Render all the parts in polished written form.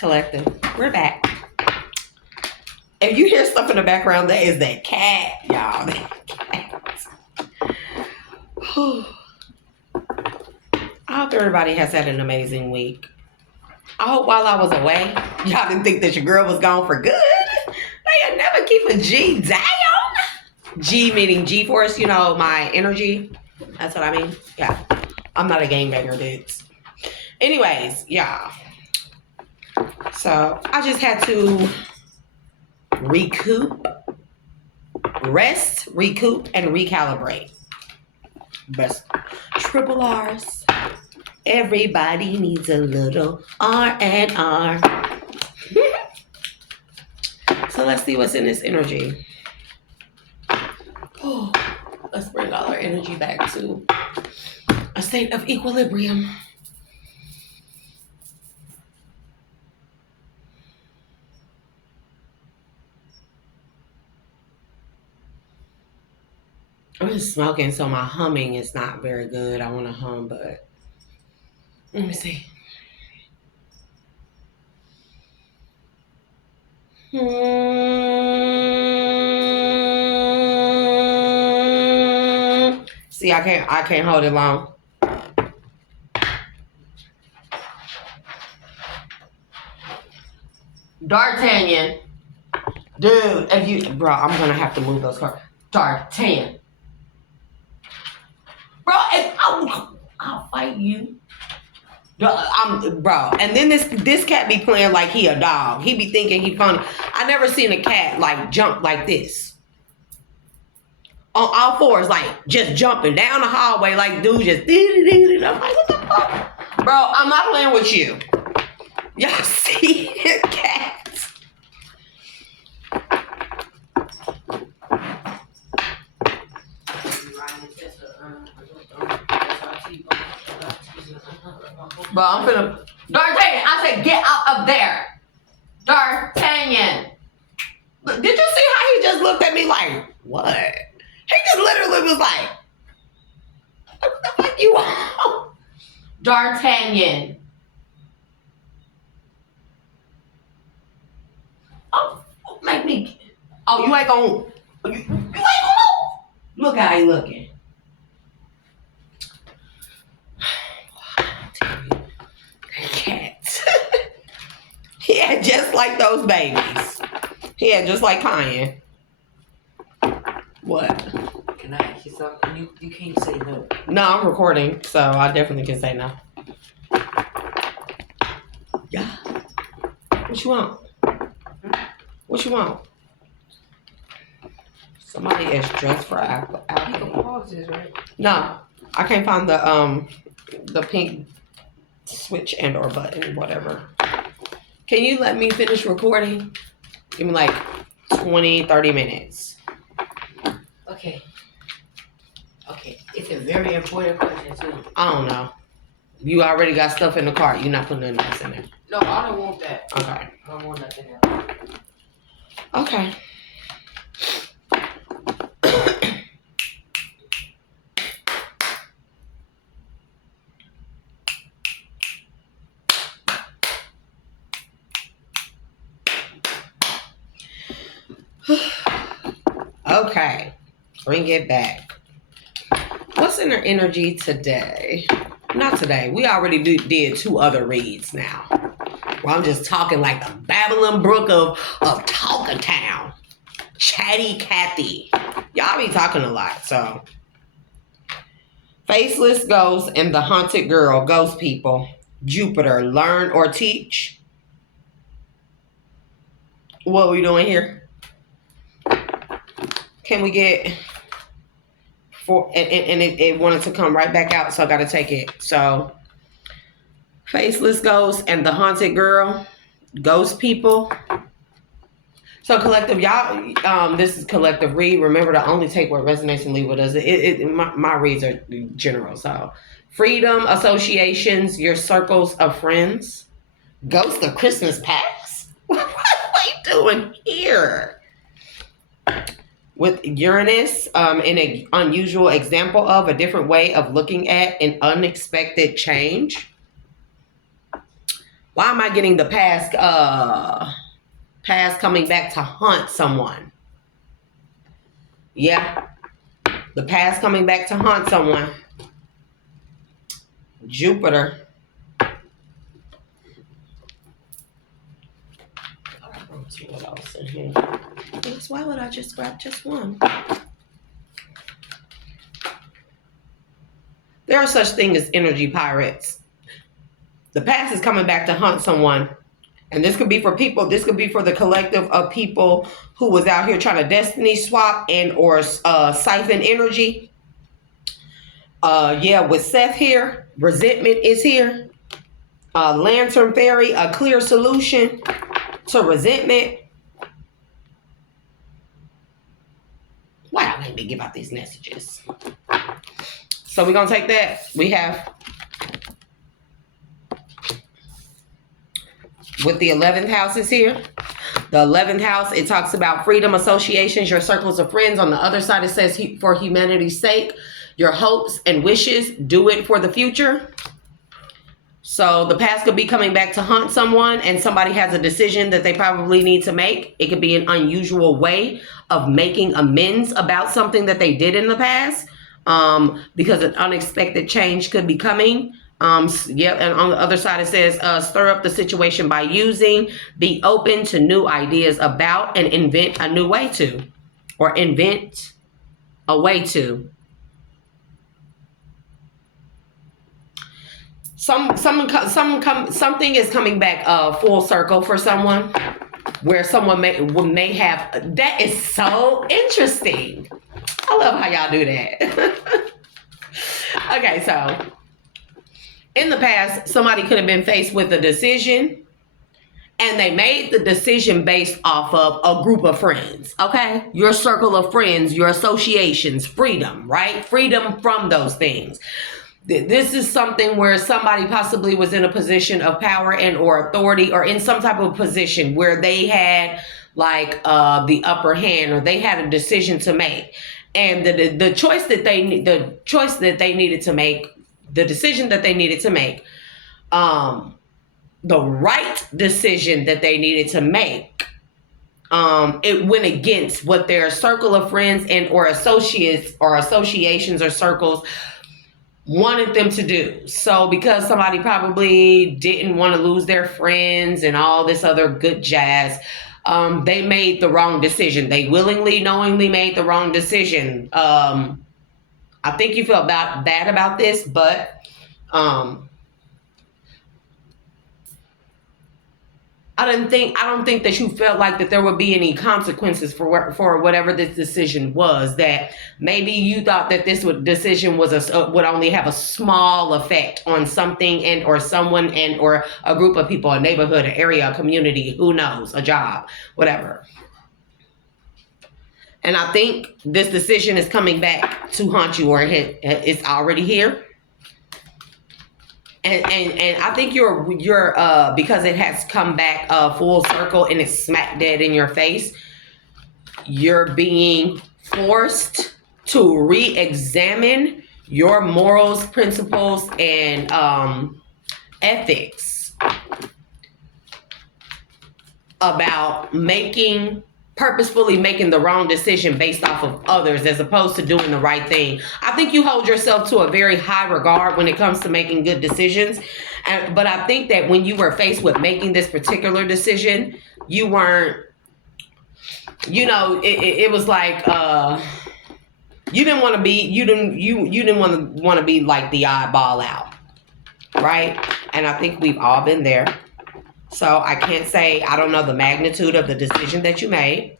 Collective, we're back. If you hear stuff in the background, that is that cat, y'all. That cat. I hope everybody has had an amazing week. I hope while I was away, y'all didn't think that your girl was gone for good. They never keep a G down. G meaning G-force, you know, my energy. That's what I mean. Yeah. I'm not a gangbanger, dudes. Anyways, yeah. So I just had to rest, recoup, and recalibrate. Best triple R's. Everybody needs a little R&R. So let's see what's in this energy. Oh, let's bring all our energy back to a state of equilibrium. I'm just smoking, so my humming is not very good. I want to hum, but let me see. See, I can't hold it long. D'Artagnan. Dude, bro, I'm gonna have to move those cards. D'Artagnan. Bro, I'll fight you. Bro, and then this cat be playing like he a dog. He be thinking he funny. I never seen a cat like jump like this. On all fours, like just jumping down the hallway like dude just did. I'm like, what the fuck? Bro, I'm not playing with you. Y'all see cats. Bro, I'm finna. D'Artagnan, I said get out of there. D'Artagnan. Did you see how he just looked at me like, what? He just literally was like, what the fuck you want? D'Artagnan. Oh, make me. Oh, you ain't gonna. You ain't gonna. Look how he looking. Cats. He had just like those babies. He had just like Kanye. What? Can I ask you something? You can't say no. No, I'm recording, so I definitely can say no. Yeah. What you want? What you want? Somebody is dressed for Apple. You can pause this, right? No, I can't find the pink switch and or button, whatever. Can you let me finish recording? Give me like 20, 30 minutes. Okay. It's a very important question too. I don't know. You already got stuff in the cart. You're not putting nothing else in there. No, I don't want that. Okay. I don't want nothing else. Okay. Okay. Bring it back. What's in their energy today? Not today. We already did 2 other reads now. Well, I'm just talking like the Babylon Brook of Talking Town. Chatty Cathy. Y'all be talking a lot, so. Faceless Ghost and the Haunted Girl. Ghost people. Jupiter. Learn or teach. What are we doing here? Can we get... And it wanted to come right back out, so I got to take it. So, Faceless Ghost and the Haunted Girl, ghost people. So, collective, y'all, this is collective read. Remember to only take what resonates and leave what doesn't. My reads are general. So, freedom, associations, your circles of friends, ghost of Christmas past. What are you doing here? With Uranus, in an unusual example of a different way of looking at an unexpected change. Why am I getting the past coming back to haunt someone? Yeah. The past coming back to haunt someone. Jupiter. What else in here? Why would I just grab just one? There are such things as energy pirates. The past is coming back to haunt someone. And this could be for people. This could be for the collective of people who was out here trying to destiny swap and or siphon energy. Yeah, with Seth here, resentment is here. Lantern Fairy, a clear solution to resentment. Why don't let me give out these messages? So we're going to take that. We have, with the 11th house is here. The 11th house, it talks about freedom, associations, your circles of friends. On the other side, it says for humanity's sake, your hopes and wishes, do it for the future. So the past could be coming back to haunt someone, and somebody has a decision that they probably need to make. It could be an unusual way of making amends about something that they did in the past, because an unexpected change could be coming. Yeah, and on the other side it says stir up the situation by using, be open to new ideas about, and invent a new way to, or invent a way to. Something is coming back full circle for someone, where someone may have. That is so interesting. I love how y'all do that. Okay, so in the past, somebody could have been faced with a decision, and they made the decision based off of a group of friends. Okay, your circle of friends, your associations, freedom, right? Freedom from those things. This is something where somebody possibly was in a position of power and or authority, or in some type of position where they had like the upper hand, or they had a decision to make, and the choice that they needed to make, the decision that they needed to make, the right decision that they needed to make, it went against what their circle of friends and or associates or associations or circles wanted them to do. So because somebody probably didn't want to lose their friends and all this other good jazz, they made the wrong decision. They willingly, knowingly made the wrong decision. I think you feel bad about this, but I don't think that you felt like that there would be any consequences for whatever this decision was. That maybe you thought that this decision was would only have a small effect on something and or someone and or a group of people, a neighborhood, an area, a community, who knows, a job, whatever. And I think this decision is coming back to haunt you, or it's already here. And I think you're because it has come back full circle and it's smack dead in your face. You're being forced to re-examine your morals, principles, and ethics about purposefully making the wrong decision based off of others as opposed to doing the right thing. I think you hold yourself to a very high regard when it comes to making good decisions. But I think that when you were faced with making this particular decision, you weren't, it was like, you didn't want to be, you didn't want to be like the oddball out. Right? And I think we've all been there. So I can't say, I don't know the magnitude of the decision that you made.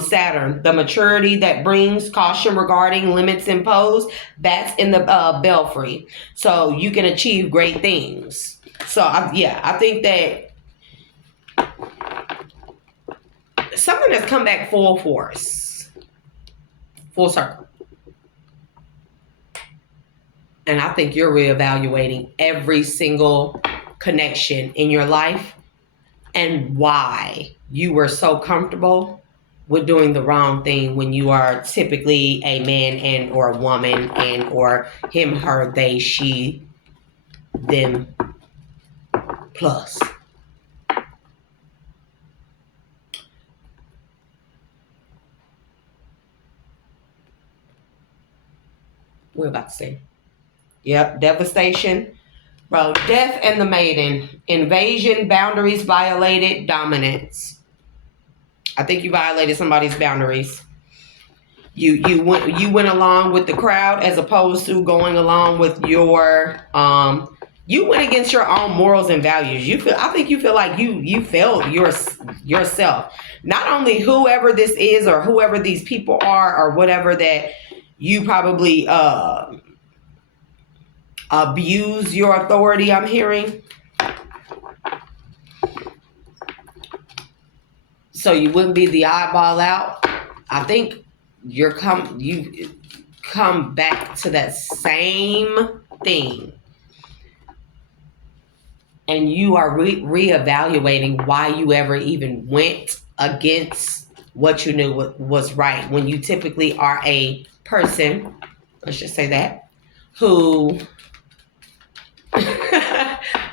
Saturn, the maturity that brings caution regarding limits imposed, that's in the belfry. So you can achieve great things. So I think that something has come back full force, full circle. And I think you're reevaluating every single connection in your life and why you were so comfortable with doing the wrong thing when you are typically a man and or a woman and or him, her, they, she, them plus. we're about to see. Yep, devastation. Bro, death and the maiden. Invasion, boundaries violated, dominance. I think you violated somebody's boundaries. You went along with the crowd as opposed to going along with your you went against your own morals and values. I think you feel like you failed yourself. Not only whoever this is or whoever these people are or whatever that you probably abuse your authority, I'm hearing. So you wouldn't be the eyeball out. I think you come back to that same thing. And you are reevaluating why you ever even went against what you knew was right. When you typically are a person, let's just say that, who,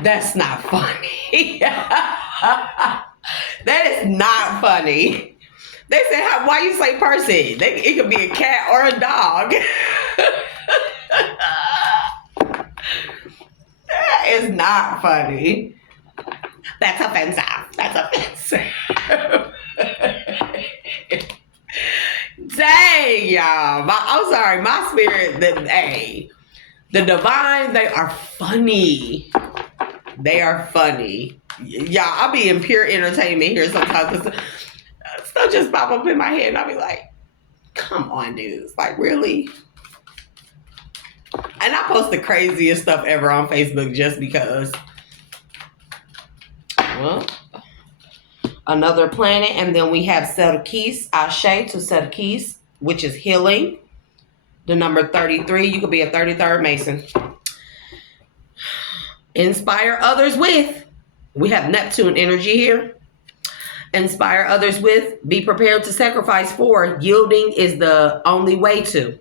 that's not funny. That is not funny. They said, why you say person? It could be a cat or a dog. That is not funny. That's offensive. That's offensive. Dang, y'all. I'm sorry. My spirit, the divine, they are funny. They are funny. Y'all, I'll be in pure entertainment here sometimes. Stuff just pop up in my head and I'll be like, come on, dudes. Like, really? And I post the craziest stuff ever on Facebook just because. Well, another planet. And then we have Sedekis, Ashe to Sedekis, which is healing. The number 33. You could be a 33rd Mason. Inspire others with. We have Neptune energy here. Inspire others with. Be prepared to sacrifice for. Yielding is the only way to.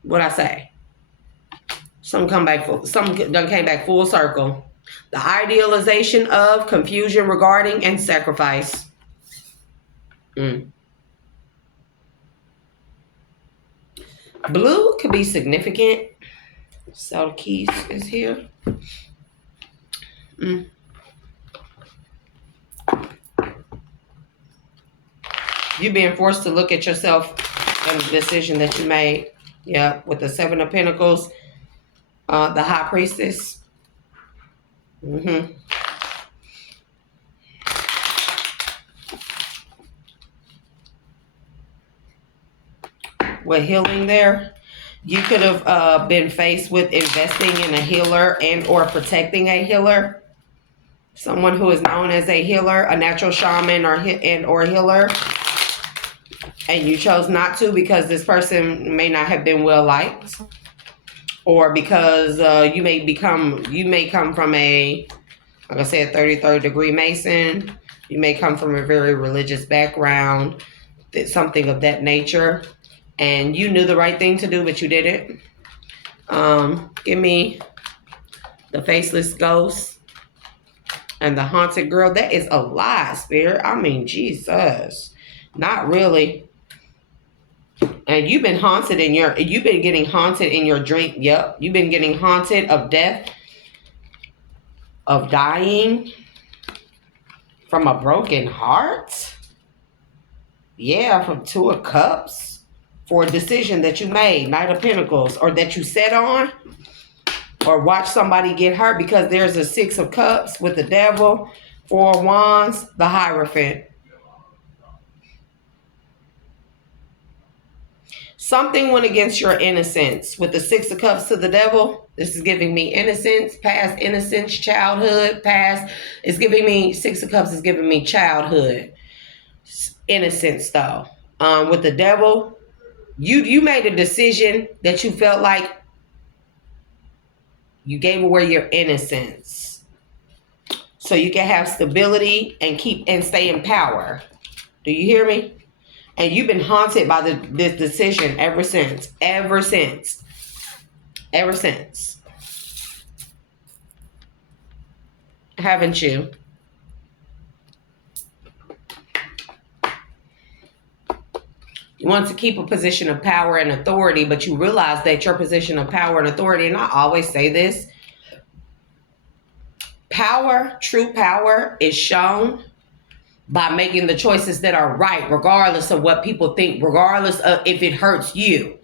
What I say? Some done came back full circle. The idealization of confusion regarding and sacrifice. Blue could be significant. So the keys is here. You're being forced to look at yourself and the decision that you made. Yeah, with the Seven of Pentacles. The High Priestess. With healing there, you could have been faced with investing in a healer and or protecting a healer. Someone who is known as a healer, a natural shaman or healer. And you chose not to because this person may not have been well liked. Or because you may come from a, like I said, 33rd degree Mason. You may come from a very religious background, something of that nature. And you knew the right thing to do, but you didn't. Give me the Faceless Ghost and the Haunted Girl. That is a lie, Spirit. I mean, Jesus. Not really. And you've been getting haunted in your dream. Yep. You've been getting haunted of death, of dying, from a broken heart. Yeah, from Two of Cups, for a decision that you made, Knight of Pentacles, or that you sat on, or watch somebody get hurt, because there's a Six of Cups with the Devil, Four of Wands, the Hierophant. Something went against your innocence with the Six of Cups to the Devil. This is giving me innocence, past innocence, childhood, past. It's giving me, Six of Cups is giving me childhood. Innocence, though. With the Devil, you made a decision that you felt like you gave away your innocence. So you can have stability and stay in power. Do you hear me? And you've been haunted by this decision ever since. Ever since. Haven't you? You want to keep a position of power and authority, but you realize that your position of power and authority, and I always say this, power, true power, is shown by making the choices that are right, regardless of what people think, regardless of if it hurts you,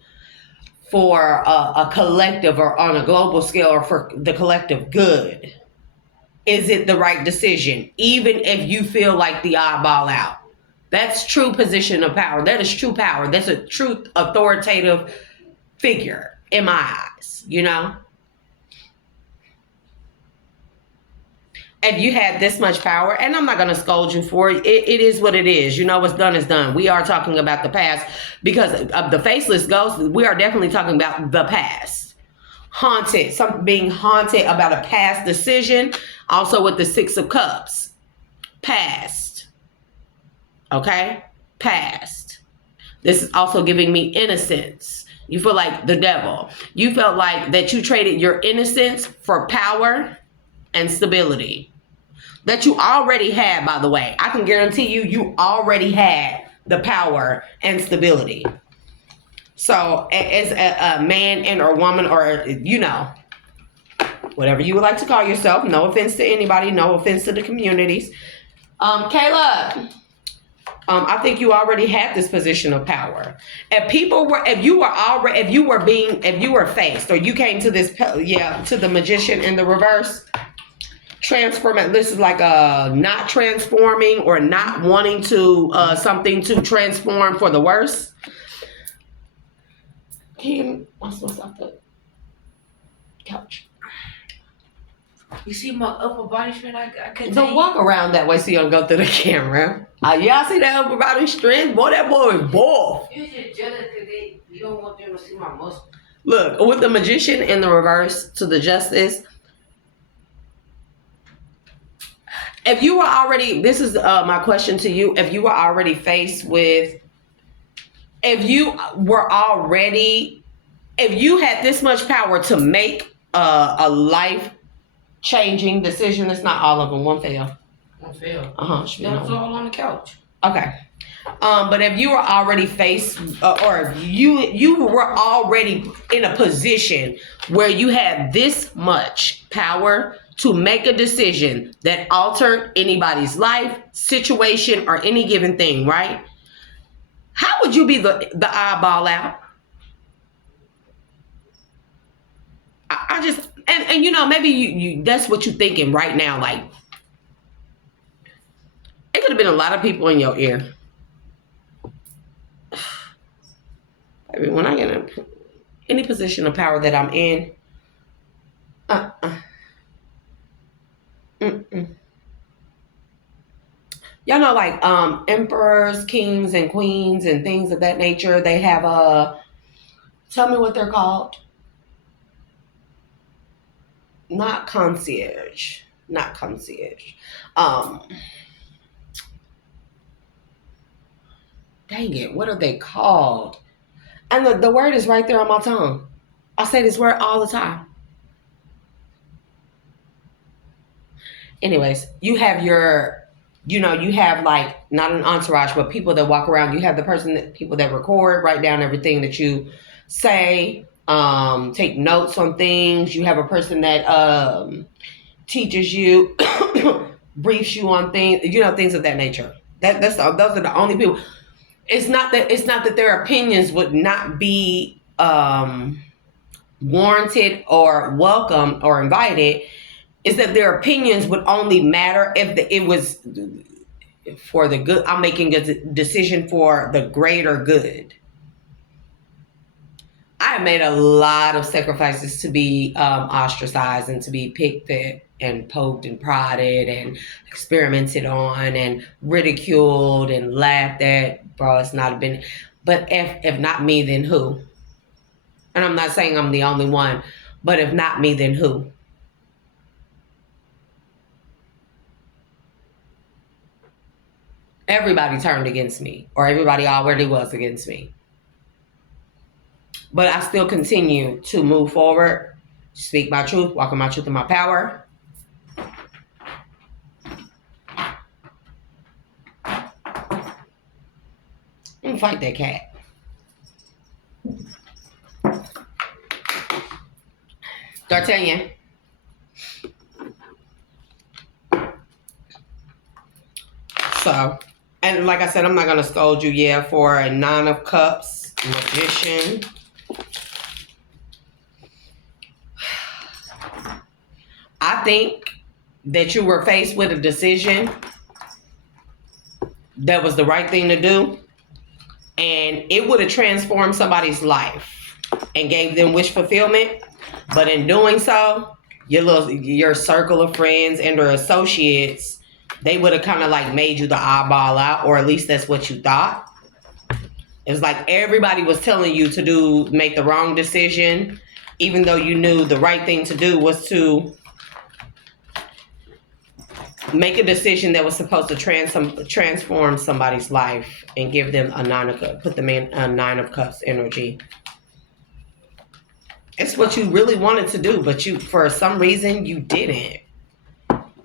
for a collective or on a global scale or for the collective good. Is it the right decision? Even if you feel like the oddball out. That's true position of power. That is true power. That's a true authoritative figure in my eyes, you know? If you had this much power, and I'm not going to scold you for it, it is what it is. You know, what's done is done. We are talking about the past because of the faceless ghost. We are definitely talking about the past. Haunted, something being haunted about a past decision. Also with the Six of Cups. Past. Okay? Past. This is also giving me innocence. You feel like the devil. You felt like that you traded your innocence for power and stability. That you already had, by the way. I can guarantee you already had the power and stability. So as a man and or woman or, you know, whatever you would like to call yourself, no offense to anybody, no offense to the communities. Kayla, I think you already had this position of power. If you were faced, or you came to this, to the magician in the reverse, this is like not transforming or not wanting to something to transform for the worse. I'm supposed to off the couch. You see my upper body strength? I couldn't. Don't walk around that way so you don't go through the camera. Y'all see that upper body strength? Boy, that boy is buff. You're just jealous because you don't want them to see my muscle. Look, with the magician in the reverse to the justice, if you were already, this is my question to you, if you were already faced with, if you had this much power to make a life-changing decision, it's not all of them, one fail. One fail. That was all on the couch. Okay. But if you were already faced, or you were already in a position where you had this much power to make a decision that altered anybody's life, situation, or any given thing, right? How would you be the eyeball out? I just, and you know, maybe you that's what you're thinking right now. Like, it could have been a lot of people in your ear. Baby, when I get in any position of power that I'm in, y'all know, like emperors, kings, and queens, and things of that nature. They have tell me what they're called. Not concierge. Dang it, what are they called? And the word is right there on my tongue. I say this word all the time. Anyways, you have you have like, not an entourage, but people that walk around. You have people that record, write down everything that you say, take notes on things. You have a person that teaches you, briefs you on things, things of that nature. Those are the only people. It's not that their opinions would not be warranted or welcome or invited. Is that their opinions would only matter if it was for the good. I'm making a decision for the greater good. I have made a lot of sacrifices to be ostracized and to be picked at and poked and prodded and experimented on and ridiculed and laughed at. Bro, it's not been. But if not me, then who? And I'm not saying I'm the only one, but if not me, then who? Everybody turned against me, or everybody already was against me. But I still continue to move forward, speak my truth, walk in my truth and my power. And fight that cat. D'Artagnan. So, and like I said, I'm not going to scold you, for a 9 of Cups, Magician. I think that you were faced with a decision that was the right thing to do, and it would have transformed somebody's life and gave them wish fulfillment. But in doing so, your circle of friends and or associates, they would have kind of like made you the oddball out, or at least that's what you thought. It's like everybody was telling you to make the wrong decision, even though you knew the right thing to do was to make a decision that was supposed to transform somebody's life and give them a 9 of Cups, put them in a 9 of Cups energy. It's what you really wanted to do, but you, for some reason, you didn't.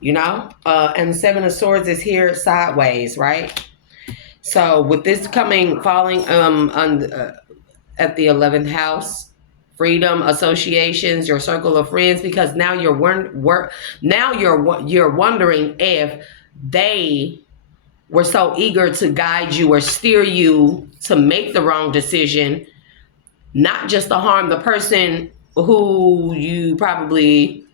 You know? And the 7 of Swords is here sideways, right? So with this falling at the 11th house, freedom, associations, your circle of friends, because now you're wondering if they were so eager to guide you or steer you to make the wrong decision, not just to harm the person who you probably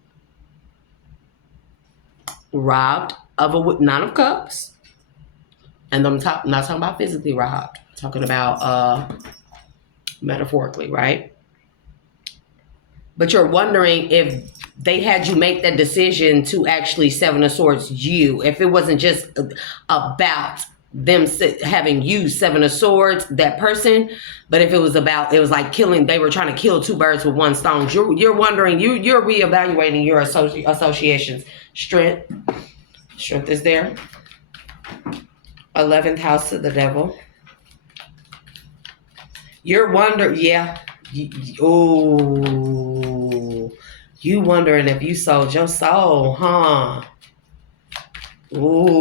robbed of a 9 of Cups. And I'm not talking about physically robbed. I'm talking about metaphorically, right? But you're wondering if they had you make that decision to actually 7 of Swords you. If it wasn't just about them having you 7 of Swords, that person, but if it was like killing, they were trying to kill 2 birds with 1 stone. You're wondering, you're reevaluating your associations. Strength is there. 11th house to the Devil. You're wondering, you wondering if you sold your soul, huh? Ooh.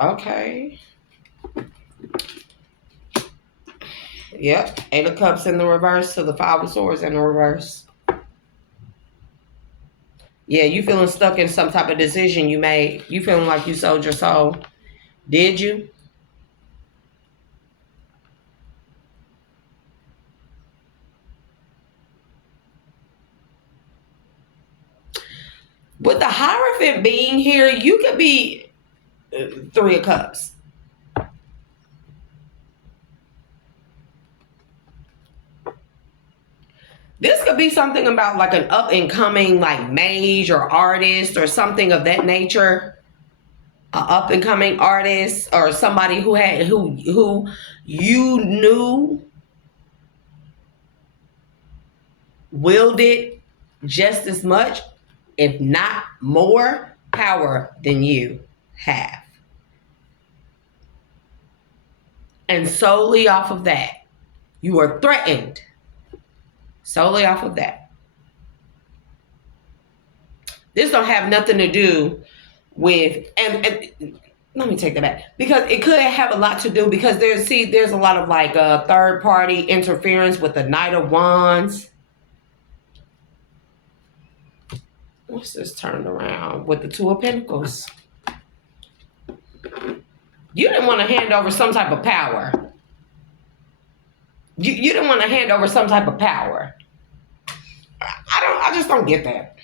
Okay. Yep. 8 of Cups in the reverse to the 5 of Swords in the reverse. Yeah, you feeling stuck in some type of decision you made. You feeling like you sold your soul. Did you? With the Hierophant being here, you could be 3 of Cups. This could be something about like an up and coming like mage or artist or something of that nature. An up and coming artist or somebody who you knew wielded just as much, if not more, power than you have. And solely off of that, you are threatened. Solely off of that. This don't have nothing to do with, and let me take that back, because it could have a lot to do, because there's a lot of like third party interference with the Knight of Wands. What's this turned around with the 2 of Pentacles? You didn't want to hand over some type of power. You didn't want to hand over some type of power. I just don't get that.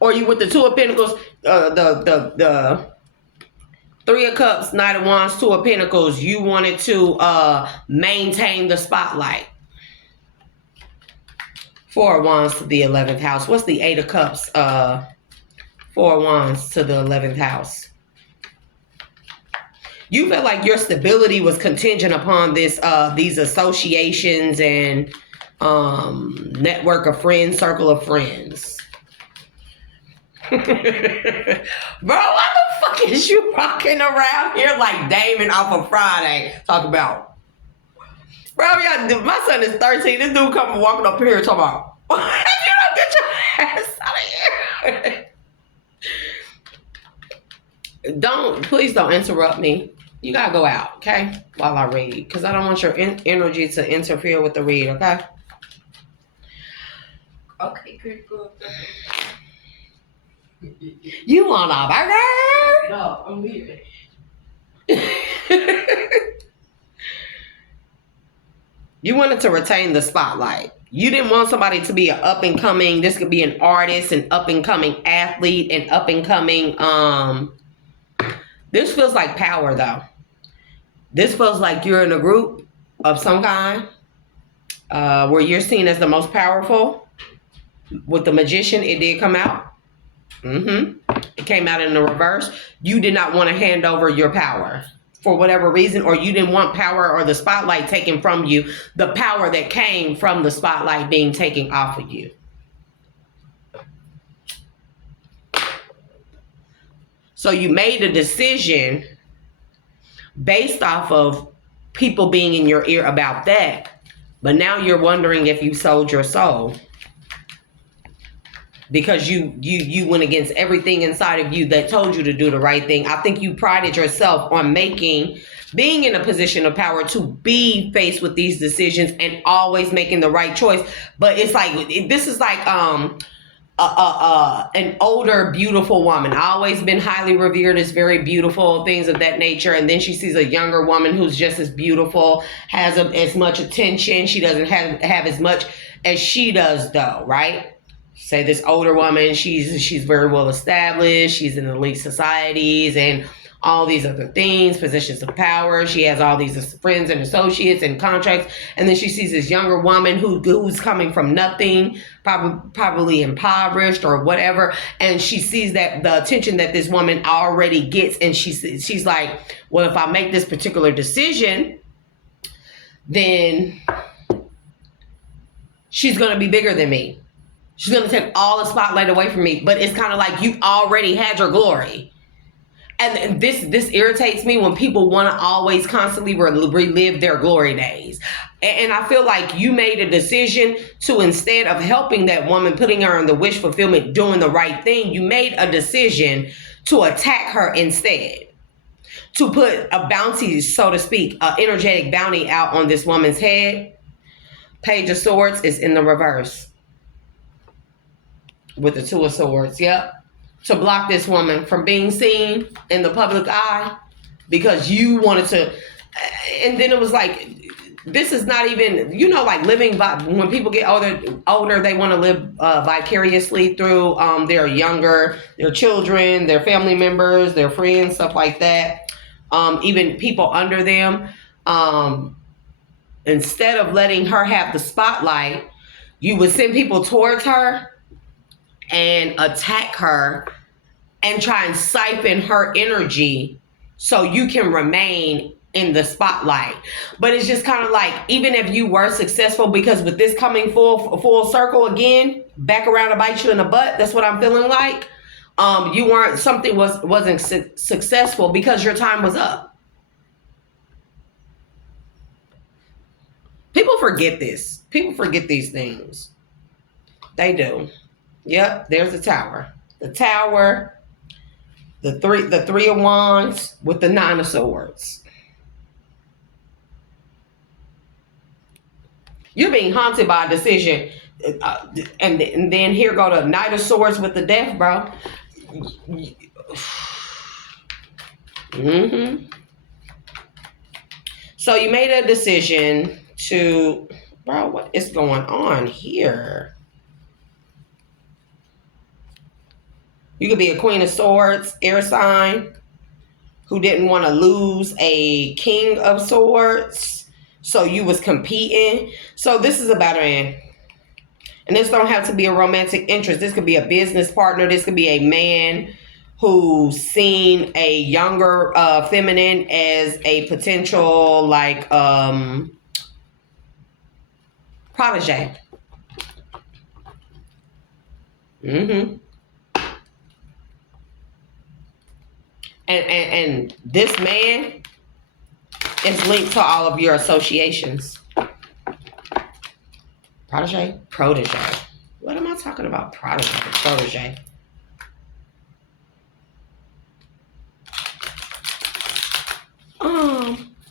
Or you with the 2 of Pentacles, the 3 of Cups, Knight of Wands, 2 of Pentacles, you wanted to maintain the spotlight. 4 of Wands to the 11th house. What's the 8 of Cups? 4 of Wands to the 11th house. You felt like your stability was contingent upon these associations and network of friends, circle of friends. Bro, what the fuck is you rocking around here like Damon off of Friday? Talk about. Bro, my son is 13. This dude coming walking up here talking about, you know, Get your ass out of here. Please don't interrupt me. You gotta go out, okay? While I read, because I don't want your energy to interfere with the read, okay? Okay, good, good. You want a burger? No, I'm leaving. You wanted to retain the spotlight. You didn't want somebody to be an up and coming. This could be an artist, an up and coming athlete, an up and coming. This feels like power, though. This feels like you're in a group of some kind where you're seen as the most powerful. With the magician, it did come out. It came out in the reverse. You did not want to hand over your power for whatever reason, or you didn't want power or the spotlight taken from you, the power that came from the spotlight being taken off of you. So you made a decision based off of people being in your ear about that, but now you're wondering if you sold your soul. Because you went against everything inside of you that told you to do the right thing. I think you prided yourself on being in a position of power to be faced with these decisions and always making the right choice. But it's like, this is like an older, beautiful woman. Always been highly revered as very beautiful, things of that nature. And then she sees a younger woman who's just as beautiful, has as much attention. She doesn't have as much as she does, though, right? Say this older woman, she's very well established. She's in elite societies and all these other things, positions of power. She has all these friends and associates and contracts. And then she sees this younger woman who's coming from nothing, probably impoverished or whatever. And she sees that the attention that this woman already gets. And she's like, well, if I make this particular decision, then she's going to be bigger than me. She's going to take all the spotlight away from me. But it's kind of like you already had your glory. And this irritates me when people want to always constantly relive their glory days. And I feel like you made a decision to, instead of helping that woman, putting her in the wish fulfillment, doing the right thing, you made a decision to attack her instead. To put a bounty, so to speak, an energetic bounty out on this woman's head. Page of Swords is in the reverse. With the Two of Swords, yep. To block this woman from being seen in the public eye because you wanted to. And then it was like, this is not even, like living by, when people get older, they want to live vicariously through their children, their family members, their friends, stuff like that. Even people under them. Instead of letting her have the spotlight, you would send people towards her and attack her and try and siphon her energy so you can remain in the spotlight. But it's just kind of like, even if you were successful, because with this coming full circle again, back around to bite you in the butt, that's what I'm feeling like. Something wasn't successful because your time was up. People forget this. People forget these things. They do. Yep, there's the Tower. The Tower, the Three of Wands with the Nine of Swords. You're being haunted by a decision. And then here go the Knight of Swords with the Death, bro. So you made a decision to, bro, what is going on here? You could be a Queen of Swords, air sign, who didn't want to lose a King of Swords. So you was competing. So this is about and this don't have to be a romantic interest. This could be a business partner. This could be a man who's seen a younger feminine as a potential protege. And this man is linked to all of your associations. Protege? What am I not talking about protege.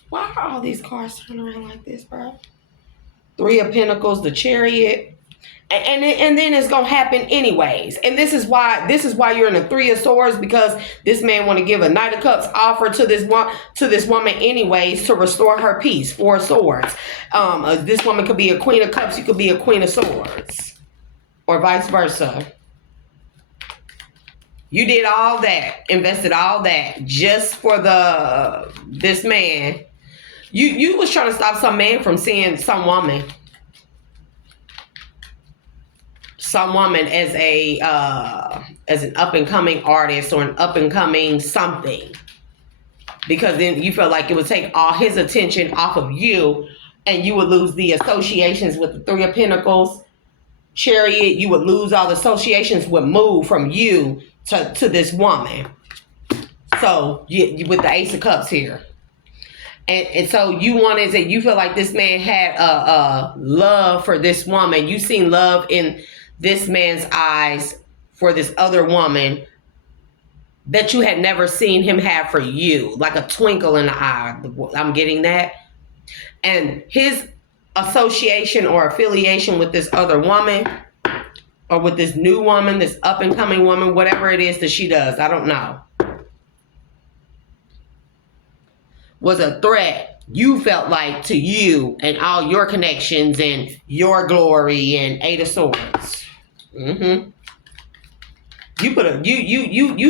Why are all these cards turning around like this, bro? Three of Pentacles, the Chariot. And then it's gonna happen anyways. And this is why you're in a Three of Swords, because this man want to give a Knight of Cups offer to this woman anyways to restore her peace. Four of Swords. This woman could be a Queen of Cups. You could be a Queen of Swords, or vice versa. You did all that, invested all that just for this man. You was trying to stop some man from seeing some woman as an up and coming artist or an up and coming something, because then you felt like it would take all his attention off of you, and you would lose the associations with the Three of Pentacles, Chariot. You would lose all the associations, would move from you to this woman. So you with the Ace of Cups here. And so you feel like this man had a love for this woman. You seen love in this man's eyes for this other woman that you had never seen him have for you, like a twinkle in the eye. I'm getting that. And his association or affiliation with this other woman, or with this new woman, this up and coming woman, whatever it is that she does, I don't know, was a threat, you felt like, to you and all your connections and your glory. And Eight of Swords. You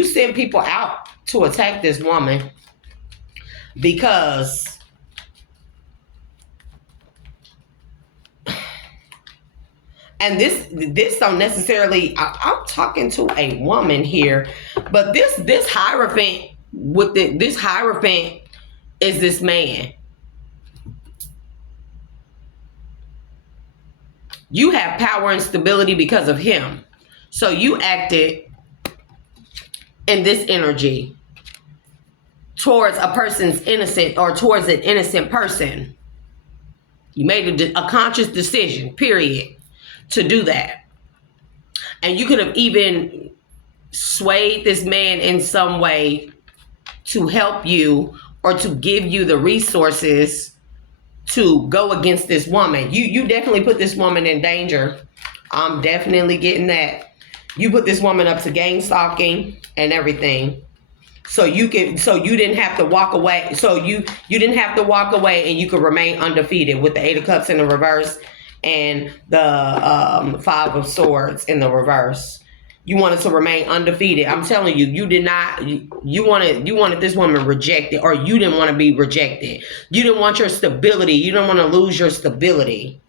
send people out to attack this woman because and this don't necessarily, I'm talking to a woman here, but this Hierophant this Hierophant is this man. You have power and stability because of him. So you acted in this energy towards a person's innocent, or towards an innocent person. You made a conscious decision, period, to do that. And you could have even swayed this man in some way to help you, or to give you the resources to go against this woman. You definitely put this woman in danger. I'm definitely getting that. You put this woman up to gang stalking and everything. So you didn't have to walk away. So you didn't have to walk away, and you could remain undefeated with the Eight of Cups in the reverse and the Five of Swords in the reverse. You wanted to remain undefeated. I'm telling you, you did not. You wanted this woman rejected, or you didn't want to be rejected. You didn't want your stability. You didn't want to lose your stability.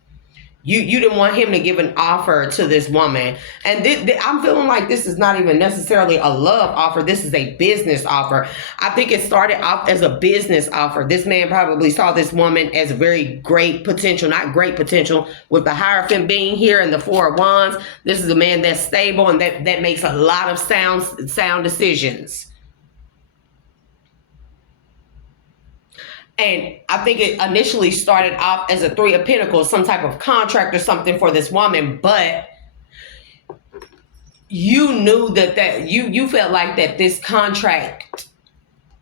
You didn't want him to give an offer to this woman. And I'm feeling like this is not even necessarily a love offer. This is a business offer. I think it started off as a business offer. This man probably saw this woman as very great potential, not great potential, with the Hierophant being here and the Four of Wands. This is a man that's stable and that makes a lot of sound decisions. And I think it initially started off as a Three of Pentacles, some type of contract or something for this woman, but you knew that you felt like that this contract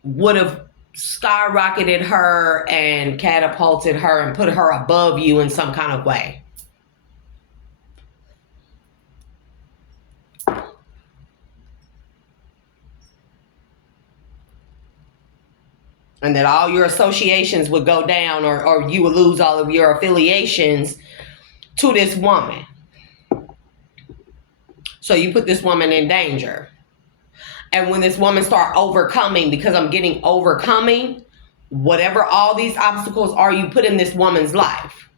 would have skyrocketed her and catapulted her and put her above you in some kind of way. And that all your associations would go down, or you would lose all of your affiliations to this woman. So you put this woman in danger. And when this woman start overcoming, because I'm getting overcoming, whatever all these obstacles are you put in this woman's life,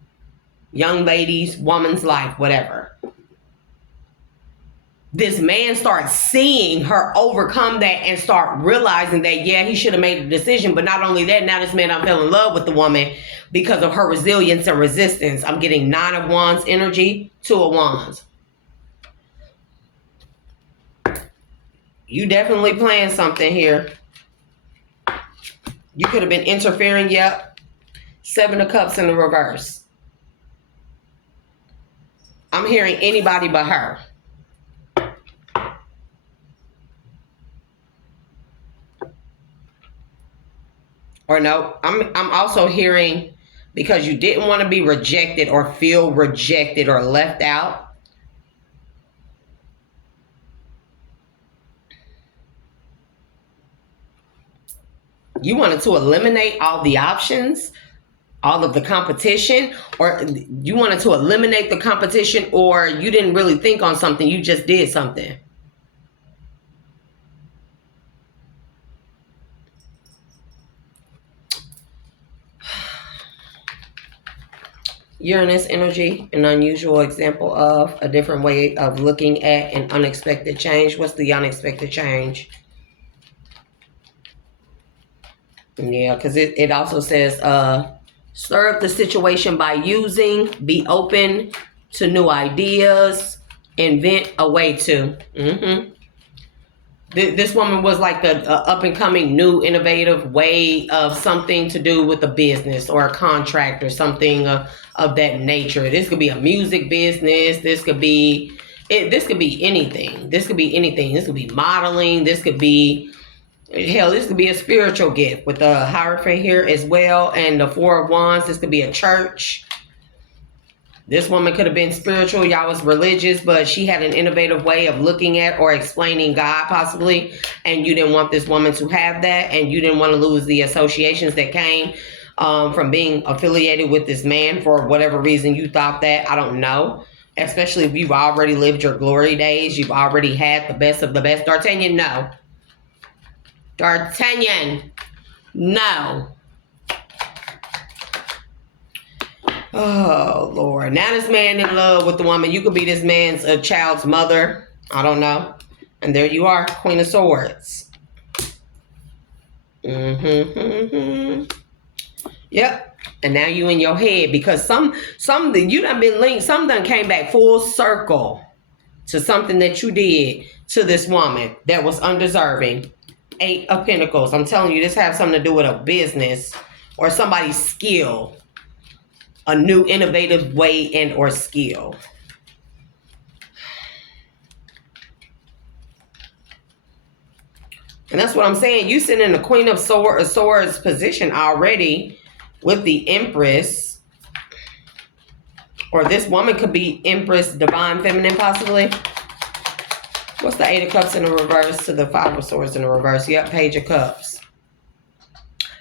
young lady's, woman's life, whatever. This man starts seeing her overcome that and start realizing that, yeah, he should have made a decision. But not only that, now this man don't fell in love with the woman because of her resilience and resistance. I'm getting Nine of Wands energy, Two of Wands. You definitely playing something here. You could have been interfering, yep. Seven of Cups in the reverse. I'm hearing anybody but her. Or no, I'm also hearing because you didn't want to be rejected or feel rejected or left out. You wanted to eliminate all the options, all of the competition, or you wanted to eliminate the competition, or you didn't really think on something, you just did something. Uranus energy, an unusual example of a different way of looking at an unexpected change. What's the unexpected change? Yeah, because it also says stir up the situation by using, be open to new ideas, invent a way to. This woman was like the up and coming new innovative way of something to do with a business or a contract or something of that nature. This could be a music business. This could be this could be anything. This could be anything. This could be modeling. This could be hell. This could be a spiritual gift with the Hierophant here as well, and the Four of Wands. This could be a church. This woman could have been spiritual. Y'all was religious, but she had an innovative way of looking at or explaining God possibly. And you didn't want this woman to have that. And you didn't want to lose the associations that came from being affiliated with this man for whatever reason you thought that. I don't know. Especially if you've already lived your glory days. You've already had the best of the best. D'Artagnan, no. D'Artagnan, no. Oh, Lord. Now this man in love with the woman. You could be this man's child's mother. I don't know. And there you are, Queen of Swords. Yep. And now you in your head because some you done been linked. Some done came back full circle to something that you did to this woman that was undeserving. 8 of Pentacles. I'm telling you, this has something to do with a business or somebody's skill. A new innovative way and or skill. And that's what I'm saying. You sit in the Queen of Swords position already with the Empress. Or this woman could be Empress, Divine Feminine possibly. What's the 8 of Cups in the reverse to the 5 of Swords in the reverse? Yep, Page of Cups.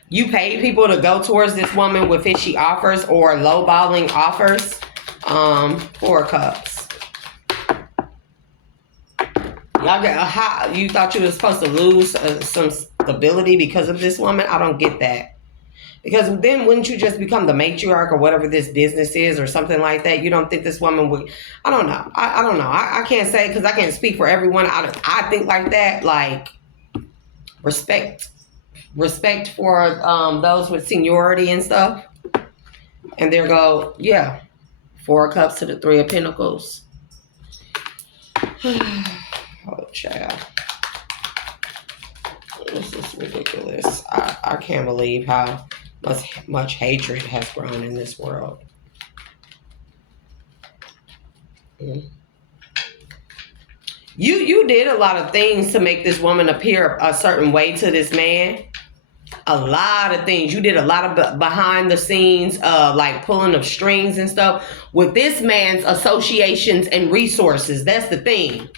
You paid people to go towards this woman with fishy offers or lowballing offers. 4 of Cups. Y'all get you thought you were supposed to lose some stability because of this woman? I don't get that. Because then wouldn't you just become the matriarch or whatever this business is or something like that? You don't think this woman would? I don't know. I don't know. I can't say because I can't speak for everyone. I think like that. Like respect for those with seniority and stuff. And there go, yeah, 4 of Cups to the 3 of Pentacles. Oh, child. This is ridiculous. I can't believe how much hatred has grown in this world. You did a lot of things to make this woman appear a certain way to this man. A lot of things. You did a lot of behind the scenes, like pulling of strings and stuff with this man's associations and resources. That's the thing.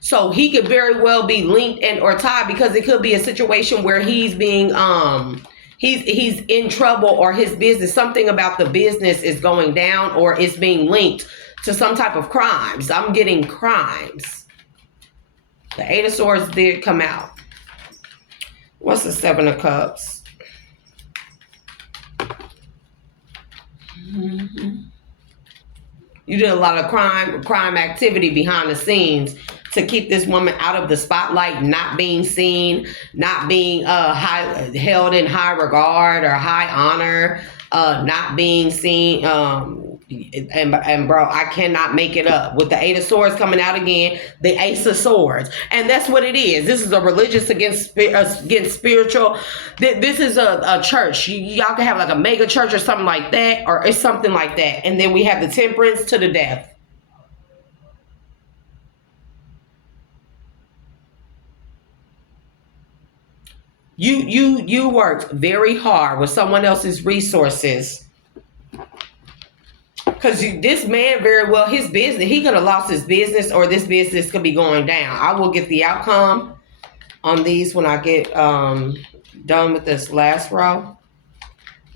So he could very well be linked and or tied because it could be a situation where he's being he's in trouble or his business, something about the business is going down or it's being linked to some type of crimes. I'm getting crimes. The 8 of Swords did come out. What's the 7 of Cups? You did a lot of crime activity behind the scenes to keep this woman out of the spotlight, not being seen, not being held in high regard or high honor, not being seen. And bro, I cannot make it up. With the 8 of Swords coming out again, the Ace of Swords. And that's what it is. This is a religious against spiritual. This is a church. Y'all can have like a mega church or something like that, or it's something like that. And then we have the Temperance to the Death. You worked very hard with someone else's resources. Because this man, very well, his business, he could have lost his business, or this business could be going down. I will get the outcome on these when I get done with this last row.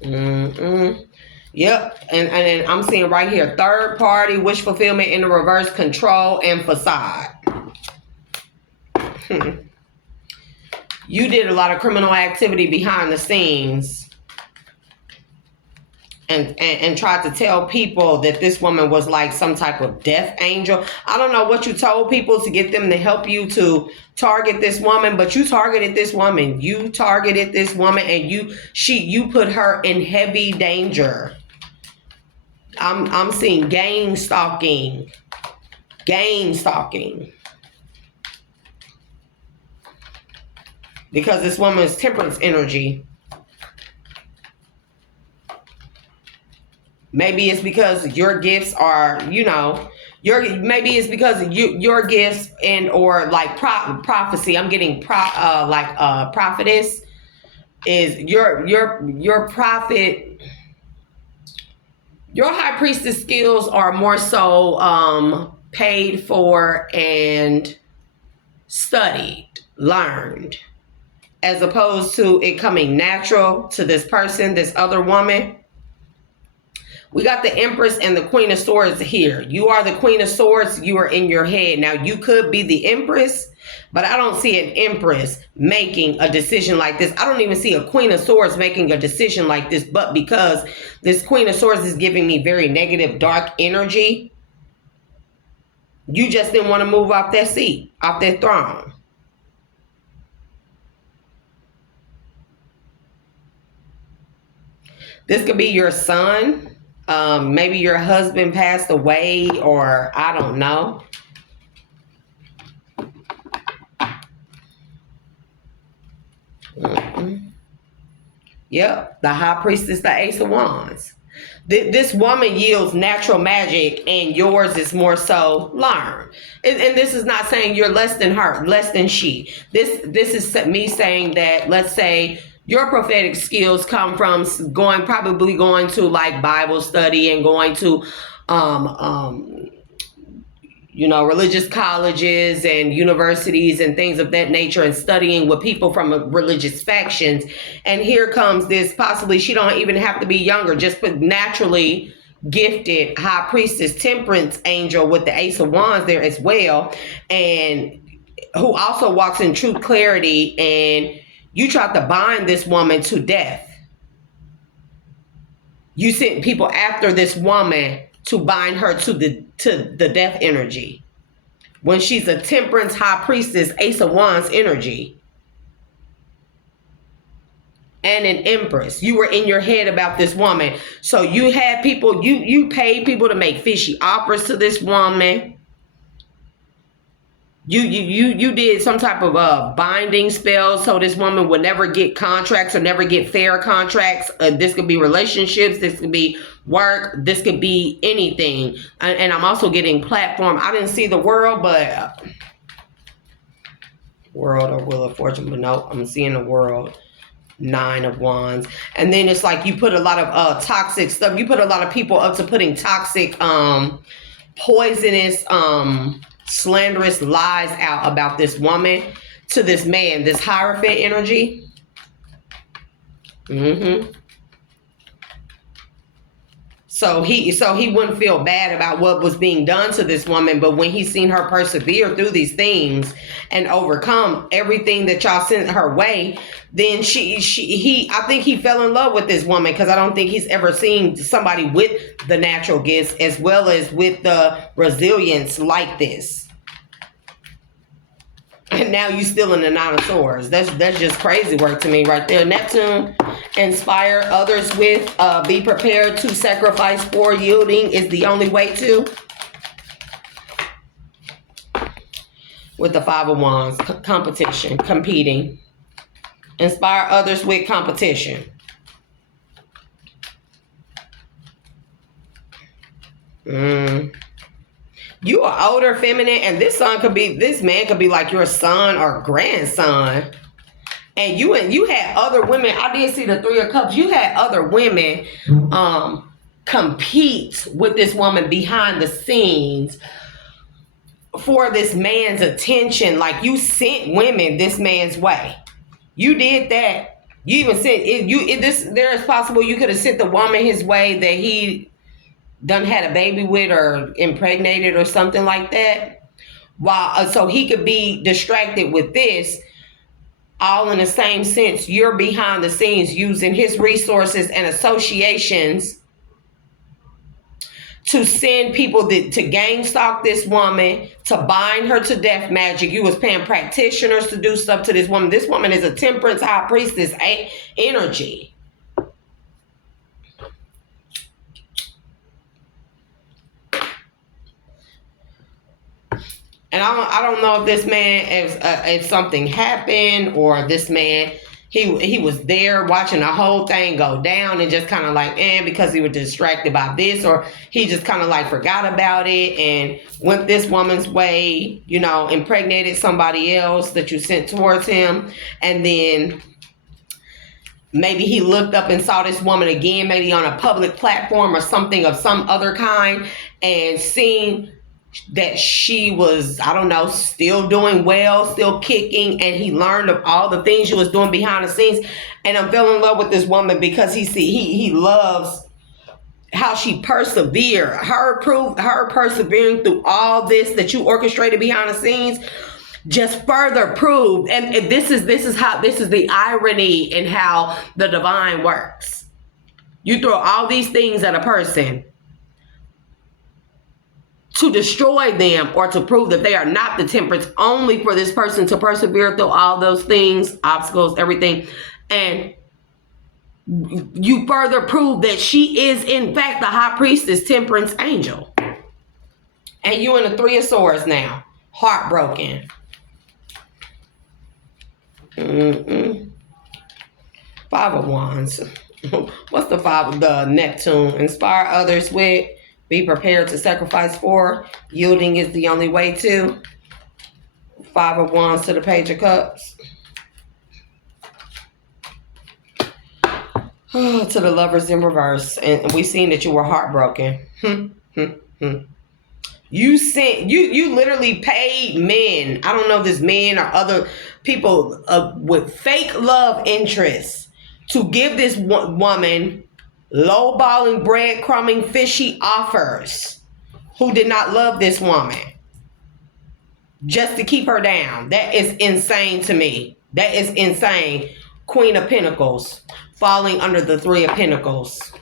Yep. And I'm seeing right here, third party, wish fulfillment in the reverse, control, and facade. You did a lot of criminal activity behind the scenes. And tried to tell people that this woman was like some type of death angel. I don't know what you told people to get them to help you to target this woman, but you targeted this woman. You targeted this woman, and you put her in heavy danger. I'm seeing game stalking. Because this woman's temperance energy. Maybe it's because your gifts are, maybe it's because your gifts and or like prophecy. I'm getting prophetess is your prophet. Your high priestess skills are more so paid for and studied, learned, as opposed to it coming natural to this person, this other woman. We got the Empress and the Queen of Swords here. You are the Queen of Swords. You are in your head. Now, you could be the Empress, but I don't see an Empress making a decision like this. I don't even see a Queen of Swords making a decision like this, but because this Queen of Swords is giving me very negative, dark energy, you just didn't want to move off that seat, off that throne. This could be your son. Maybe your husband passed away, or I don't know. Yep, the High Priestess, the Ace of Wands. This woman yields natural magic, and yours is more so learned. And this is not saying you're less than her, less than she. This is me saying that, let's say, your prophetic skills come from probably going to like Bible study and going to, religious colleges and universities and things of that nature, and studying with people from religious factions. And here comes this, possibly she don't even have to be younger, just put naturally gifted high priestess, temperance angel with the Ace of Wands there as well, and who also walks in true clarity. And you tried to bind this woman to death. You sent people after this woman to bind her to the death energy, when she's a temperance high priestess, Ace of Wands energy, and an Empress. You were in your head about this woman. So you had people, you paid people to make fishy offers to this woman. You did some type of binding spell so this woman would never get contracts or never get fair contracts. This could be relationships, this could be work, this could be anything. And I'm also getting platform. I didn't see the world, but world or Wheel of Fortune, but no, I'm seeing the world. 9 of Wands. And then it's like you put a lot of toxic stuff. You put a lot of people up to putting toxic, poisonous, slanderous lies out about this woman to this man, this Hierophant energy. So he wouldn't feel bad about what was being done to this woman, but when he seen her persevere through these things and overcome everything that y'all sent her way, then I think he fell in love with this woman, because I don't think he's ever seen somebody with the natural gifts as well as with the resilience like this. And now you still in the 9 of Swords. That's just crazy work to me right there. Neptune, inspire others with, be prepared to sacrifice for, yielding is the only way to. With the 5 of Wands, competition, competing. Inspire others with competition. You are older, feminine, and this man could be like your son or grandson. And you had other women. I did see the Three of Cups. You had other women compete with this woman behind the scenes for this man's attention. Like, you sent women this man's way. You did that. You even sent there is possible you could have sent the woman his way that he done had a baby with or impregnated or something like that. While so he could be distracted with this, all in the same sense. You're behind the scenes using his resources and associations to send people to gang stalk this woman, to bind her to death magic. You was paying practitioners to do stuff to this woman. This woman is a temperance high priestess energy. And I don't know if this man, if something happened, or this man, he was there watching the whole thing go down and just kind of like, because he was distracted by this, or he just kind of like forgot about it and went this woman's way, impregnated somebody else that you sent towards him. And then maybe he looked up and saw this woman again, maybe on a public platform or something of some other kind, and seen that she was, I don't know, still doing well, still kicking, and he learned of all the things she was doing behind the scenes. And I'm feeling in love with this woman because he loves how she persevered. Her persevering through all this that you orchestrated behind the scenes just further proved. And this is the irony in how the divine works. You throw all these things at a person to destroy them or to prove that they are not the temperance, only for this person to persevere through all those things, obstacles, everything. And you further prove that she is, in fact, the high priestess, temperance angel. And you in the Three of Swords now. Heartbroken. Five of Wands. What's the five? The Neptune. Inspire others with. Be prepared to sacrifice for. Yielding is the only way to. Five of Wands to the Page of Cups. To the Lovers in reverse. And we seen that you were heartbroken. You literally paid men. I don't know if this men or other people with fake love interests to give this woman lowballing, breadcrumbing, fishy offers, who did not love this woman, just to keep her down. That is insane to me. That is insane. Queen of Pentacles falling under the Three of Pentacles.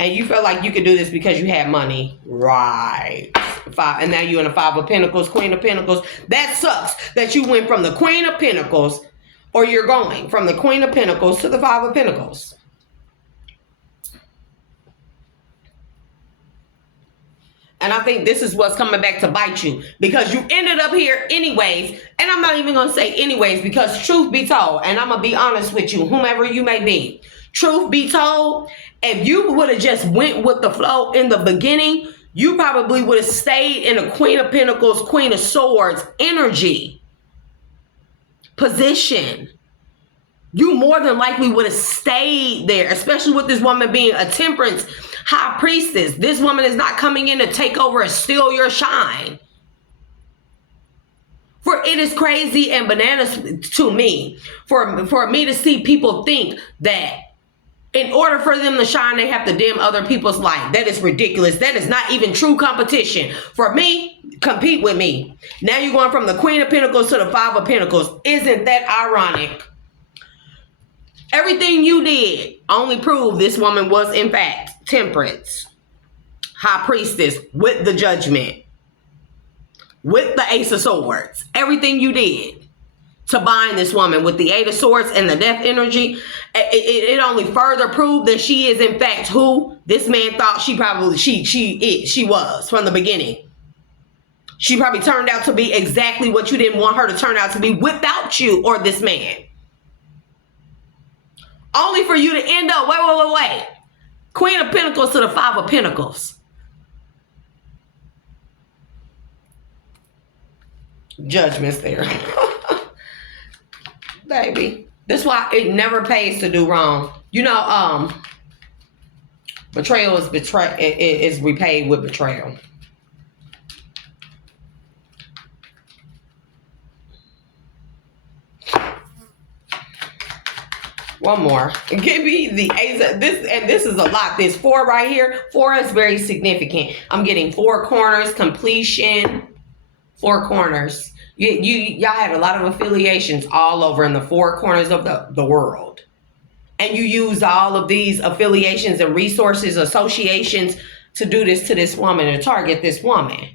And you felt like you could do this because you had money. Right. And now you're in the Five of Pentacles, Queen of Pentacles. That sucks that you went from the Queen of Pentacles, or you're going from the Queen of Pentacles to the Five of Pentacles. And I think this is what's coming back to bite you, because you ended up here anyways. And I'm not even going to say anyways, because truth be told, and I'm going to be honest with you, whomever you may be, truth be told, if you would have just went with the flow in the beginning, you probably would have stayed in a Queen of Pentacles, Queen of Swords energy position. You more than likely would have stayed there, especially with this woman being a temperance high priestess. This woman is not coming in to take over and steal your shine. For it is crazy and bananas to me for me to see people think that in order for them to shine, they have to dim other people's light. That is ridiculous. That is not even true competition. For me, compete with me. Now you're going from the Queen of Pentacles to the Five of Pentacles. Isn't that ironic? Everything you did only proved this woman was, in fact, temperance, high priestess, with the Judgment, with the Ace of Swords. Everything you did to bind this woman with the Eight of Swords and the death energy, it only further proved that she is, in fact, who this man thought she was from the beginning. She probably turned out to be exactly what you didn't want her to turn out to be without you or this man. Only for you to end up, wait. Queen of Pentacles to the Five of Pentacles. Judgment's there. Baby. That's why it never pays to do wrong. You know, betrayal is repaid with betrayal. One more. Give me the ace. This is a lot. This 4 right here. 4 is very significant. I'm getting 4 corners, completion, 4 corners. Y'all had a lot of affiliations all over in the 4 corners of the world. And you use all of these affiliations and resources, associations to do this to this woman, to target this woman.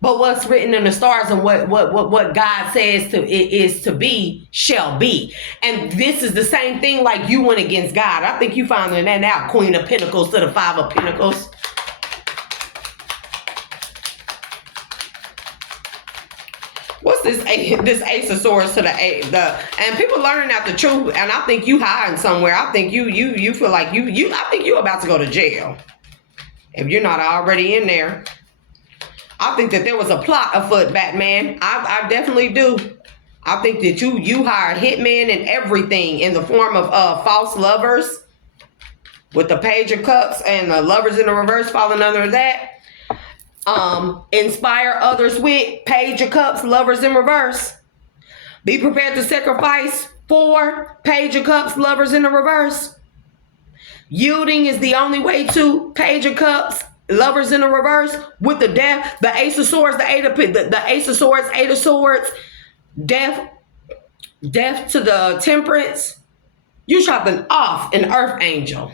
But what's written in the stars and what God says to it is to be shall be. And this is the same thing like you went against God. I think you found that out, Queen of Pentacles to the 5 of Pentacles. What's this Ace of Swords to the and people learning out the truth, and I think you hiding somewhere. I think you feel like I think you're about to go to jail. If you're not already in there. I think that there was a plot afoot, Batman. I definitely do. I think that you hire hitmen and everything in the form of false lovers with the Page of Cups and the lovers in the reverse falling under that. Inspire others with Page of Cups, lovers in reverse. Be prepared to sacrifice for Page of Cups, lovers in the reverse. Yielding is the only way to Page of Cups, lovers in the reverse with the death, the Ace of Swords, the Ace of Swords, 8 of Swords, death to the Temperance. You shopping off an Earth Angel.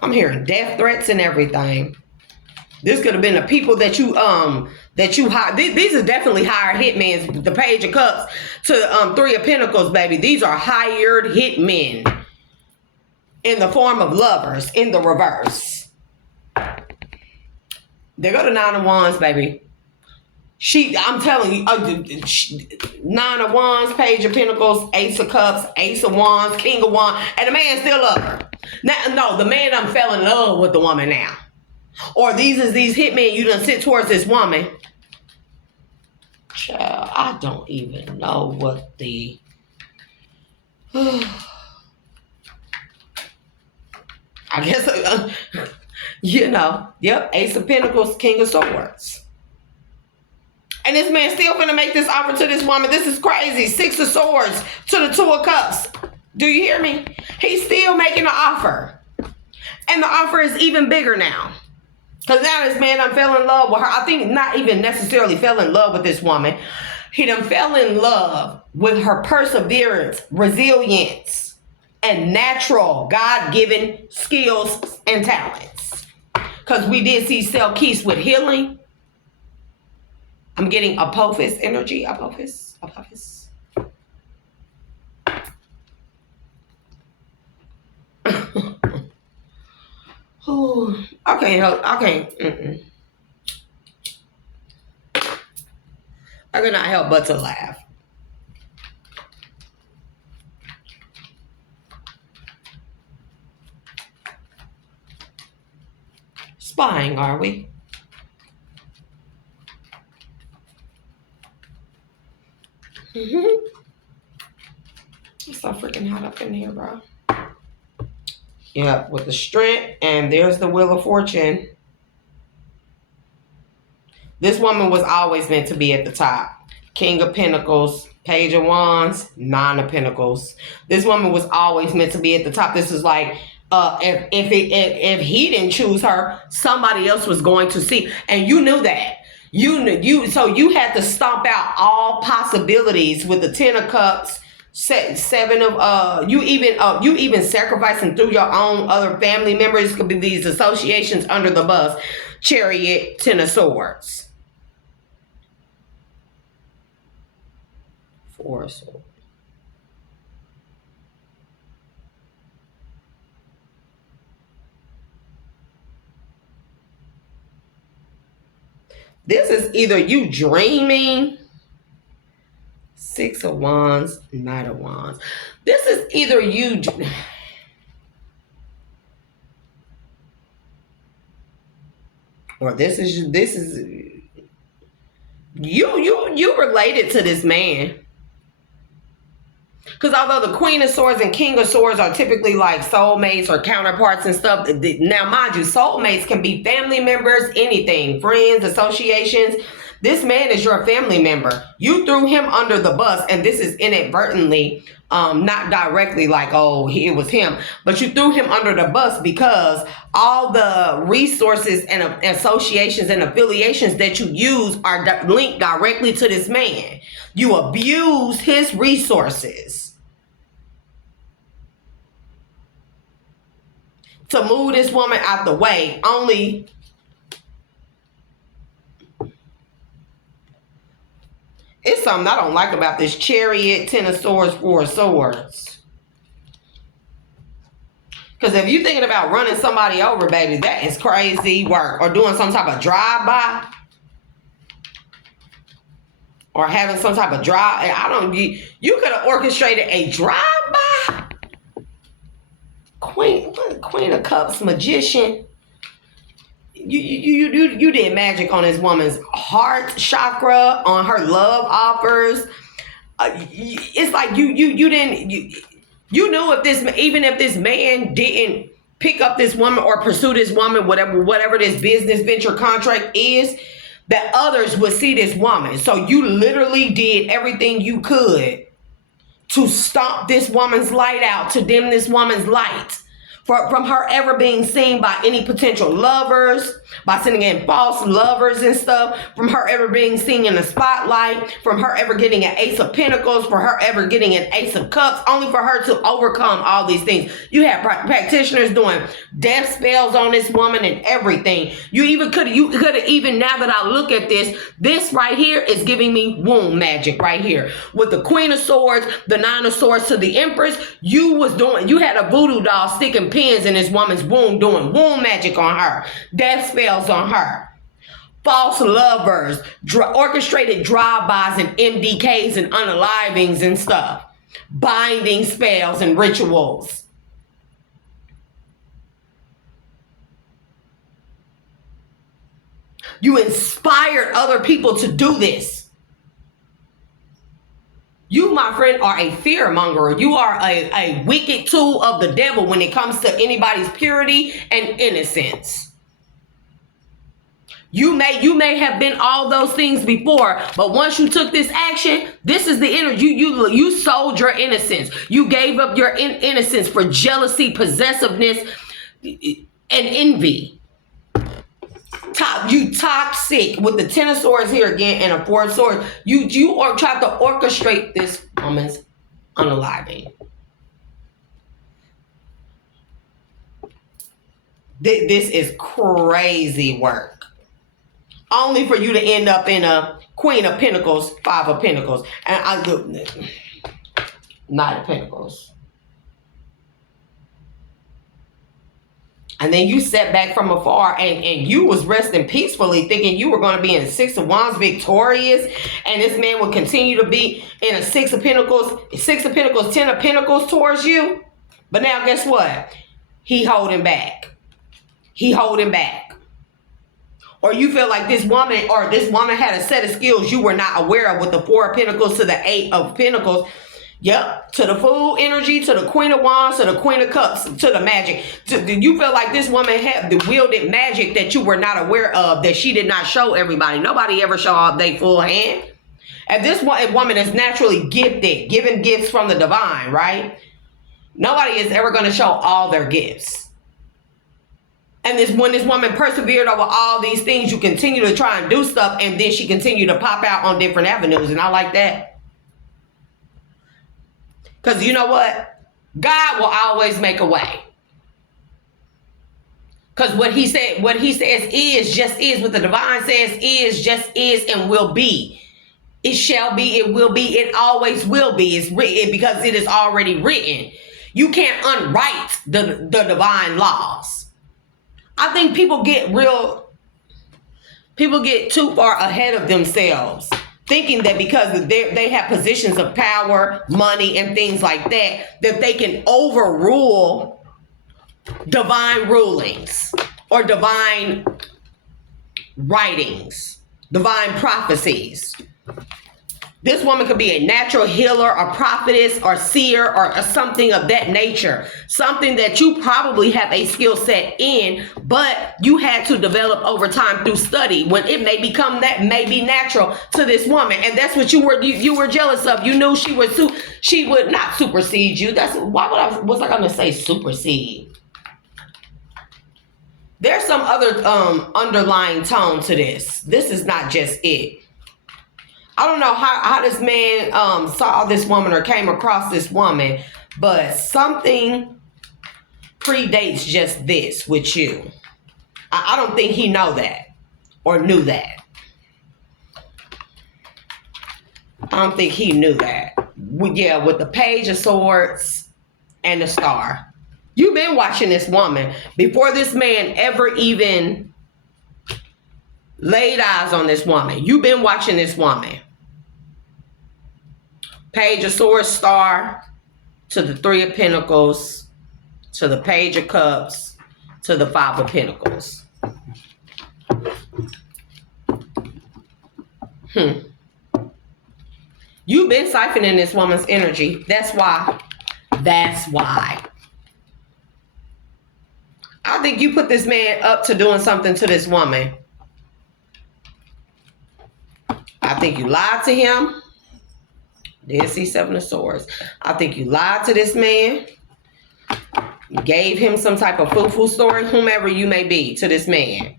I'm hearing death threats and everything. This could have been the people that you hired. These are definitely hired hitmen. The Page of Cups to 3 of Pentacles, baby. These are hired hitmen. In the form of lovers in the reverse. There go the 9 of Wands, baby. I'm telling you, 9 of Wands, Page of Pentacles, Ace of Cups, Ace of Wands, King of Wands, and the man still love her. Now, no, the man done fell in love with the woman now. Or these hitmen, you done sit towards this woman. Child, I don't even know what the... I guess, yep, Ace of Pentacles, King of Swords. And this man still finna make this offer to this woman. This is crazy. 6 of Swords to the 2 of Cups. Do you hear me? He's still making the offer. And the offer is even bigger now. Because now this man done fell in love with her. I think not even necessarily fell in love with this woman. He done fell in love with her perseverance, resilience, and natural God-given skills and talents. Because we did see Selkies with healing. I'm getting Apophis energy. Apophis. Oh, I can't. I cannot help but to laugh. Spying, are we? It's so freaking hot up in here, bro. Yep, with the Strength, and there's the Wheel of Fortune. This woman was always meant to be at the top. King of Pentacles, Page of Wands, 9 of Pentacles. This woman was always meant to be at the top. This is like, if he didn't choose her, somebody else was going to see, and you knew that. So you had to stomp out all possibilities with the 10 of Cups, 7 of you even sacrificing through your own other family members. Could be these associations under the bus. Chariot, 10 of Swords, 4 of Swords. This is either you dreaming. 6 of Wands, 9 of Wands. This is either you. Or this is you related to this man. Because although the Queen of Swords and King of Swords are typically like soulmates or counterparts and stuff, now mind you, soulmates can be family members, anything, friends, associations. This man is your family member. You threw him under the bus, and this is inadvertently, not directly like, oh, it was him, but you threw him under the bus because all the resources and associations and affiliations that you use are linked directly to this man. You abuse his resources to move this woman out the way. Only it's something I don't like about this Chariot, Ten of Swords, Four of Swords. Because if you're thinking about running somebody over, baby, that is crazy work. Or doing some type of drive-by. Or having some type of drive. You could have orchestrated a drive-by. Queen of Cups, Magician. You did magic on this woman's heart chakra, on her love offers. It's like you knew if this man didn't pick up this woman or pursue this woman, whatever this business venture contract is, that others would see this woman. So you literally did everything you could to stomp this woman's light out, to dim this woman's light. From her ever being seen by any potential lovers, by sending in false lovers and stuff, from her ever being seen in the spotlight, from her ever getting an Ace of Pentacles, for her ever getting an Ace of Cups, only for her to overcome all these things. You have practitioners doing death spells on this woman and everything. You could have even, now that I look at this right here is giving me womb magic right here. With the Queen of Swords, the Nine of Swords to the Empress, you had a voodoo doll sticking pins in this woman's womb, doing womb magic on her, death spells on her, false lovers, orchestrated drive-bys and MDKs and unalivings and stuff, binding spells and rituals. You inspired other people to do this. You, my friend, are a fearmonger. You are a wicked tool of the devil when it comes to anybody's purity and innocence. You may have been all those things before, but once you took this action, this is the energy. You sold your innocence. You gave up your innocence for jealousy, possessiveness, and envy. You toxic with the Ten of Swords here again and a Four of Swords. You tried to orchestrate this woman's unaliving. This is crazy work. Only for you to end up in a Queen of Pentacles, Five of Pentacles, and Nine of Pentacles. And then you sat back from afar and you was resting peacefully thinking you were going to be in Six of Wands victorious. And this man would continue to be in a Six of Pentacles, Ten of Pentacles towards you. But now guess what? He holding back. Or you feel like this woman had a set of skills you were not aware of with the Four of Pentacles to the Eight of Pentacles. Yep, to the Fool energy, to the Queen of Wands, to the Queen of Cups, to the magic. You feel like this woman had the wielded magic that you were not aware of, that she did not show everybody. Nobody ever show off their full hand. And this woman is naturally gifted, given gifts from the divine, right? Nobody is ever going to show all their gifts. And when this woman persevered over all these things, you continue to try and do stuff, and then she continued to pop out on different avenues, and I like that. Because you know what? God will always make a way. Because what he says is, just is. What the divine says is, just is, and will be. It shall be, it will be, it always will be. It's written because it is already written. You can't unwrite the divine laws. I think people get too far ahead of themselves, thinking that because they have positions of power, money, and things like that, that they can overrule divine rulings or divine writings, divine prophecies. This woman could be a natural healer, a prophetess, or seer, or something of that nature. Something that you probably have a skill set in, but you had to develop over time through study. When it may become that may be natural to this woman, and that's what you were jealous of. You knew she would not supersede you. That's why was I gonna say supersede? There's some other underlying tone to this. This is not just it. I don't know how this man saw this woman or came across this woman, but something predates just this with you. I don't think he know that or knew that. I don't think he knew that. Yeah, with the Page of Swords and the Star. You've been watching this woman before this man ever even laid eyes on this woman. You've been watching this woman. Page of Swords, Star, to the Three of Pentacles, to the Page of Cups, to the Five of Pentacles. You've been siphoning this woman's energy. That's why. That's why. I think you put this man up to doing something to this woman. I think you lied to him. Did see Seven of Swords. I think you lied to this man. You gave him some type of foo-foo story, whomever you may be, to this man.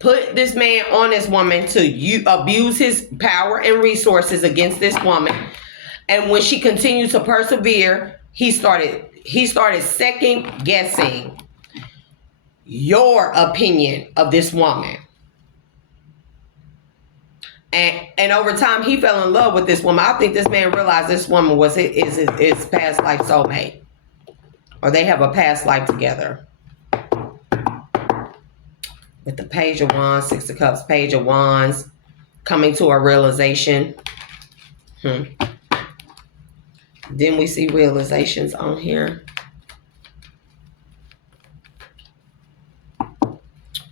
Put this man on this woman to abuse his power and resources against this woman. And when she continued to persevere, he started second guessing your opinion of this woman. And over time, he fell in love with this woman. I think this man realized this woman was his past life soulmate. Or they have a past life together. With the Page of Wands, Six of Cups, Page of Wands, coming to a realization. Then we see realizations on here.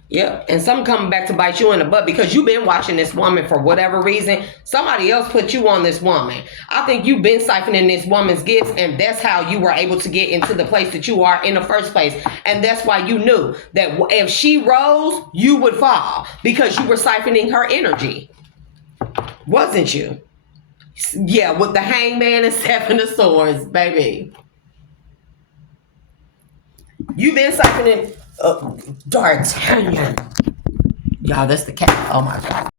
Yep, and some coming back to bite you in the butt because you've been watching this woman for whatever reason. Somebody else put you on this woman. I think you've been siphoning this woman's gifts, and that's how you were able to get into the place that you are in the first place. And that's why you knew that if she rose, you would fall because you were siphoning her energy. Wasn't you? Yeah, with the Hangman and Seven of Swords, baby. You've been siphoning... D'Artagnan. Y'all, that's the cat. Oh my God.